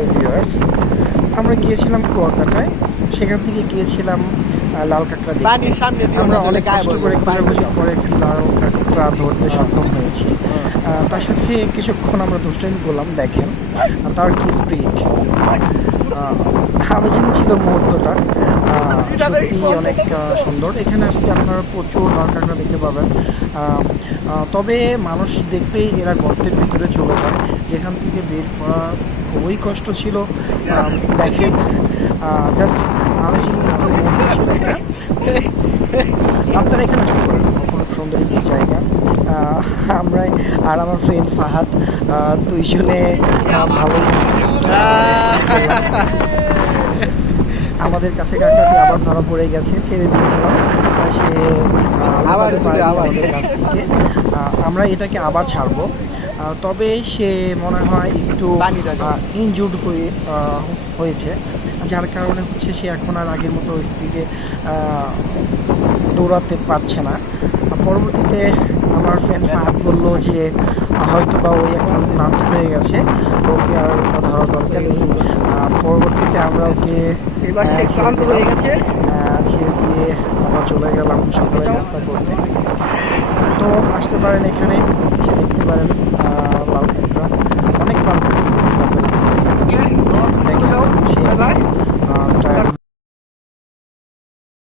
Hello viewers, আমরা গিয়েছিলাম কুয়াকাটায়। সেখান থেকে গিয়েছিলাম লাল কাঁকড়া দেখতে। আমরা অনেক কষ্ট করে খোঁজাখুঁজির পরে একটি লাল কাঁকড়া ধরতে সক্ষম হয়েছি। তার সাথে কিছুক্ষণ আমরা দুষ্টামি করলাম। দেখেন তার কি স্পিড, অ্যামেজিং ছিল মুহূর্তটা। সত্যি অনেক সুন্দর। এখানে আসলে আপনারা প্রচুর লাল কাঁকড়া দেখতে পাবেন। তবে মানুষ দেখলেই এরা গর্তের ভিতরে চলে যায়, যেখান থেকে বের করা খুবই কষ্ট ছিল। দেখেন জাস্ট অ্যামেজিং একটা মুহূর্ত ছিল এটা। আপনারা এখানে আসতে পারেন, খুব সুন্দর একটি জায়গা। আমরা আর আমার ফ্রেন্ড ফাহাদ দুইজনে ভালোই আমাদের কাছে কাঁকড়াটি আবার ধরা পড়ে গেছে, ছেড়ে দিয়েছিলাম, সে লাফাতে পারেনি আমাদের কাছ থেকে। আমরা এটাকে আবার ছাড়বো, তবে সে মনে হয় একটু ইনজুর্ড হয়েছে, যার কারণে হচ্ছে সে এখন আর আগের মতো স্পিডে দৌড়াতে পারছে না। পরবর্তীতে আমার ফ্রেন্ড ফাহাদ বললো যে হয়তো বা ওই এখন ক্লান্ত হয়ে গেছে, ওকে আর ধরার দরকার নেই। পরবর্তীতে আমরা ওকে ছেড়ে দিয়ে আমরা চলে গেলাম সকালে নাস্তা করতে। তো আসতে পারেন, এখানে এসে দেখতে